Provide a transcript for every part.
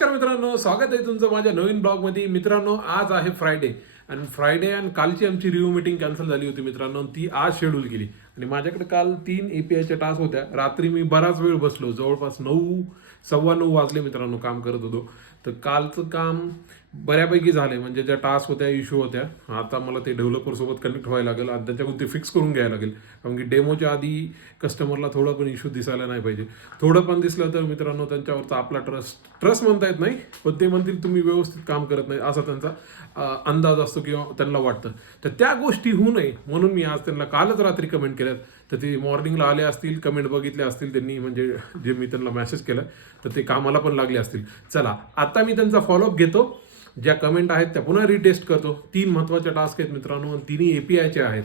नमस्कार मित्रांनो, स्वागत आहे तुमचं माझ्या नवीन ब्लॉगमध्ये. मित्रांनो, आज आहे फ्रायडे आणि कालची आमची रिव्ह्यू मीटिंग कॅन्सल झाली होती मित्रांनो. ती आज शेड्यूल केली आणि माझ्याकडे काल 3 APIच्या टास्क होत्या. रात्री मी बराच वेळ बसलो, जवळपास 9 सव्वा 9 वाजले मित्रांनो काम करत होतो. तर कालचं काम बऱ्यापैकी झालंय, म्हणजे ज्या टास्क होत्या, इश्यू होत्या, आता मला ते डेव्हलपर सोबत कनेक्ट व्हायला लागेल आणि त्याच्याकडून ते फिक्स करून घ्यायला लागेल. कारण की डेमोच्या आधी कस्टमरला थोडं पण इश्यू दिसायला नाही पाहिजे. थोडं पण दिसलं तर मित्रांनो त्यांच्यावरचा आपला ट्रस्ट म्हणता येत नाही, पण ते म्हणतील तुम्ही व्यवस्थित काम करत नाही असा त्यांचा अंदाज असतो किंवा त्यांना वाटतं. तर त्या गोष्टी होऊ नये म्हणून मी आज त्यांना कालच रात्री कमेंट केल्यात. तर ते मॉर्निंगला आले असतील, कमेंट बघितले असतील त्यांनी, म्हणजे जे मी त्यांना मेसेज केलं तर ते कामाला पण लागले असतील. चला, आता मी त्यांचा फॉलोअप घेतो. ज्या कमेंट आहेत त्या पुन्हा रिटेस्ट करतो. 3 महत्त्वाच्या टास्क आहेत मित्रांनो आणि तिन्ही APIचे आहेत.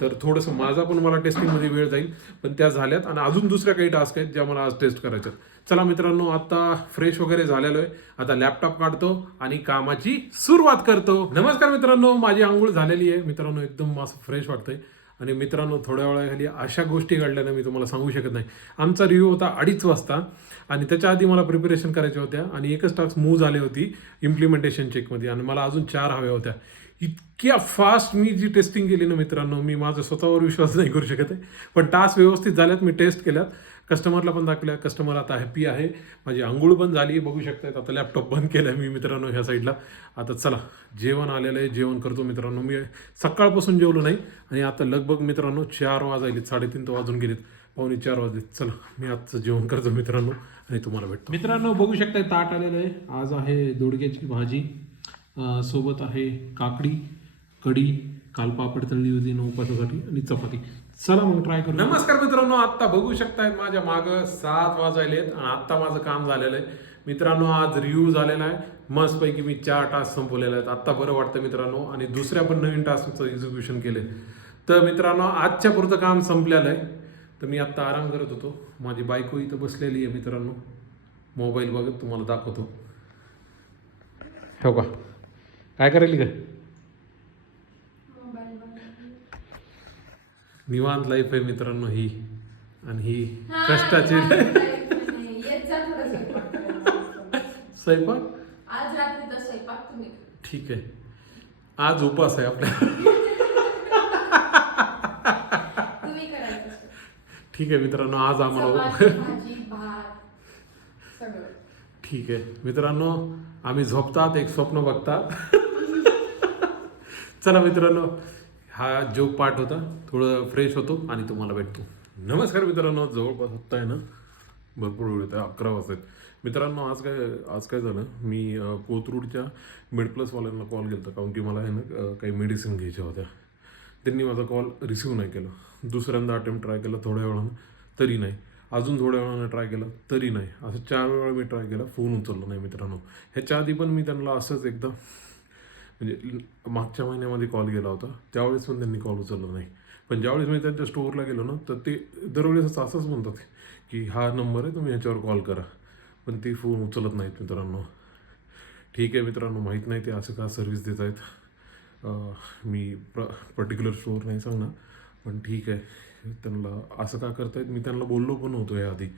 तर थोडंसं माझा पण मला टेस्टिंगमध्ये वेळ जाईल, पण त्या झाल्यात आणि अजून दुसऱ्या काही टास्क आहेत ज्या मला आज टेस्ट करायच्या. चला मित्रांनो, आता फ्रेश वगैरे झालेलो आहे. आता लॅपटॉप काढतो आणि कामाची सुरुवात करतो. नमस्कार मित्रांनो, माझी आंघोळ झालेली आहे मित्रांनो, एकदम असं फ्रेश वाटतंय. आणि मित्रांनो, थोड्या वेळाखाली अशा गोष्टी घडल्या ना, मी तुम्हाला सांगू शकत नाही. आमचा रिव्ह्यू होता 2:30 वाजता आणि त्याच्या आधी मला प्रिपरेशन करायच्या होत्या आणि एकच टास्क मूव्ह झाली होती इम्प्लिमेंटेशन चेकमध्ये आणि मला अजून 4 हव्या होत्या. इतक्या फास्ट मी जी टेस्टिंग केली ना मित्रांनो, मी माझा स्वतःवर विश्वास नाही करू शकत आहे. पण टास्क व्यवस्थित झाल्यात, मी टेस्ट केल्यात, कस्टमरला पण दाखवल्या, कस्टमर आता हॅपी आहे. माझी आंघोळ पण झाली, बघू शकतायत. आता लॅपटॉप बंद केला मी मित्रांनो ह्या साईडला. आता चला, जेवण आलेलं आहे, जेवण करतो मित्रांनो. मी सकाळपासून जेवलो नाही आणि आता लगभग मित्रांनो 4 वाजायलेत, 3:30 तर वाजून गेलेत, 3:45 वाजलेत. चला, मी आजचं जेवण करतो मित्रांनो आणि तुम्हाला भेटतो. मित्रांनो, बघू शकताय ताट आलेलं आहे. आज आहे दोडक्याची भाजी, सोबत आहे काकडी, कढी, काल पापड तळली होती उपासासाठी आणि चपाती. चला मग ट्राय करू. नमस्कार मित्रांनो, आत्ता बघू शकताय माझ्या मागं 7 वाजायलेत आणि आत्ता माझं काम झालेलं आहे मित्रांनो. आज रिव्ह्यू झालेला आहे मस्तपैकी. मी 4 टास्क संपवलेले आहेत. आत्ता बरं वाटतं मित्रांनो आणि दुसऱ्या पण नवीन टास्कचं एक्झिक्युशन केलं. तर मित्रांनो, आजच्या पुरतं काम संपलेलं आहे. तर मी आत्ता आराम करत होतो. माझी बायको इथं बसलेली आहे मित्रांनो, मोबाईल बघत. तुम्हाला दाखवतो, हो का काय करेल का. निवांत लाईफ आहे मित्रांनो ही, आणि ही कष्टाची स्वयंपाक आज रात्रीचा स्वयंपाक तुम्ही. ठीक आहे, आज उपास आहे आपल्या. तुम्ही करायचं. ठीक आहे मित्रांनो, आज आम्हाला भाजी भात सगळं ठीक आहे मित्रांनो. आम्ही झोपतात, एक स्वप्न बघतात. चला मित्रांनो, हा जोक पार्ट होता, थोडं फ्रेश होतो आणि तुम्हाला भेटतो. नमस्कार मित्रांनो, जवळपास होता आहे ना, भरपूर वेळ येतं, 11 वाजता आहेत मित्रांनो. आज काय झालं, मी कोथरूडच्या मेडप्लसवाल्यांना कॉल केला होता, कारण की मला आहे ना काही मेडिसिन घ्यायच्या होत्या. त्यांनी माझा कॉल रिसिव्ह नाही केला. दुसऱ्यांदा अटेम्प्ट ट्राय केला थोड्या वेळानं, तरी नाही. अजून थोड्या वेळानं ट्राय केला तरी नाही. असं 4 वेळा मी ट्राय केला, फोन उचलला नाही मित्रांनो. ह्याच्या आधी पण मी त्यांना असंच एकदा, म्हणजे मागच्या महिन्यामध्ये कॉल केला होता, त्यावेळेस पण त्यांनी कॉल उचलला नाही. पण ज्यावेळेस मी त्यांच्या स्टोअरला गेलो ना, तर ते दरवेळेस असंच म्हणतात की हा नंबर आहे, तुम्ही ह्याच्यावर कॉल करा, पण ते फोन उचलत नाहीत मित्रांनो. ठीक आहे मित्रांनो, माहीत नाही ते असं का सर्व्हिस देत आहेत. मी पर्टिक्युलर स्टोअर नाही सांगणार, पण ठीक आहे, त्यांना असं का करतायत. मी त्यांना बोललो पण होतो याआधी,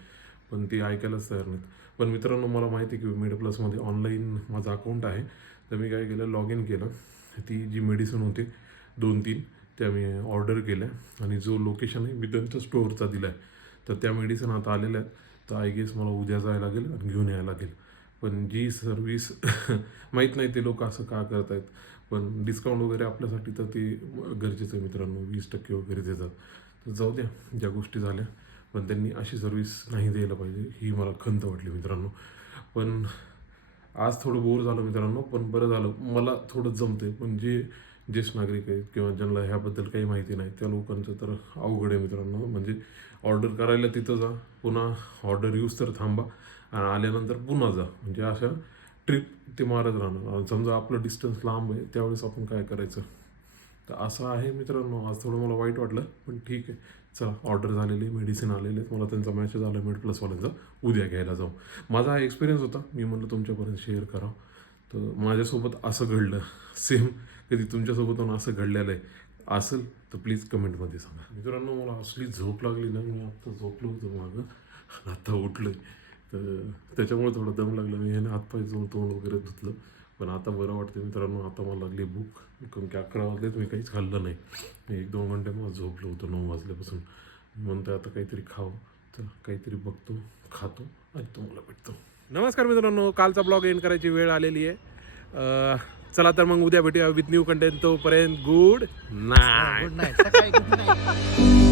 पण ते ऐकायलाच तयार नाहीत. पण मित्रांनो, मला माहिती आहे की मेडप्लसमध्ये ऑनलाईन माझं अकाउंट आहे. तर मी काय केलं, लॉग इन केलं, ती जी मेडिसिन होती 2-3 त्या मी ऑर्डर केल्या आणि जो लोकेशन आहे मी त्यांच्या स्टोअरचा दिला आहे. तर त्या मेडिसिन आता आलेल्या आहेत. तर आय गेस मला उद्या जायला लागेल आणि घेऊन यायला लागेल. पण जी सर्विस माहीत नाही ते लोक असं का करत आहेत, पण डिस्काउंट वगैरे आपल्यासाठी तर ते गरजेचं आहे मित्रांनो. 20% वगैरे देतात. तर जाऊ द्या, ज्या गोष्टी झाल्या, पण त्यांनी अशी सर्विस नाही द्यायला पाहिजे, ही मला खंत वाटली मित्रांनो. पण आज थोडं बोर झालं मित्रांनो, पण बरं झालं, मला थोडं जमतंय. पण जे ज्येष्ठ नागरिक आहेत किंवा ज्यांना ह्याबद्दल काही माहिती नाही, त्या लोकांचं तर अवघड आहे मित्रांनो. म्हणजे ऑर्डर करायला तिथं जा, पुन्हा ऑर्डर यूज तर थांबा आणि आल्यानंतर पुन्हा जा, म्हणजे अशा ट्रिप ते मारत राहणार. आणि समजा आपलं डिस्टन्स लांब आहे, त्यावेळेस आपण काय करायचं. तर असं आहे मित्रांनो. आज थोडं मला वाईट वाटलं, पण ठीक आहे. चला, ऑर्डर झालेली, मेडिसिन आलेले आहेत. मला त्यांचा मेसेज आला मेडप्लसवाल्यांचा, उद्या घ्यायला जाऊ. माझा हा एक्सपिरियन्स होता, मी म्हटलं तुमच्यापर्यंत शेअर करावं. तर माझ्यासोबत असं घडलं सेम. कधी तुमच्यासोबत असं घडलेलं आहे असेल तर प्लीज कमेंटमध्ये सांगा मित्रांनो. मला असली झोप लागली ना, मी आत्ता झोपलो होतो मागं, आता उठलो आहे. तर त्याच्यामुळे थोडं दम लागलं. मी ह्याने हातपाय जाऊन तोंड वगैरे धुतलं. पण आता बरं वाटतं मित्रांनो. आता मला लागली भूक. कारण की 11 वाजलेत मी काहीच खाल्लं नाही. मी 1-2 घंटे मग झोपलो होतो 9 वाजल्यापासून. म्हणतो आता काहीतरी खावं. तर काहीतरी बघतो, खातो आणि तुम्हाला भेटतो. नमस्कार मित्रांनो, कालचा ब्लॉग एंड करायची वेळ आलेली आहे. चला तर मग उद्या भेटूया विथ न्यू कंटेंट. तोपर्यंत गुड नाईट. Good night. सकाळी गुड नाईट.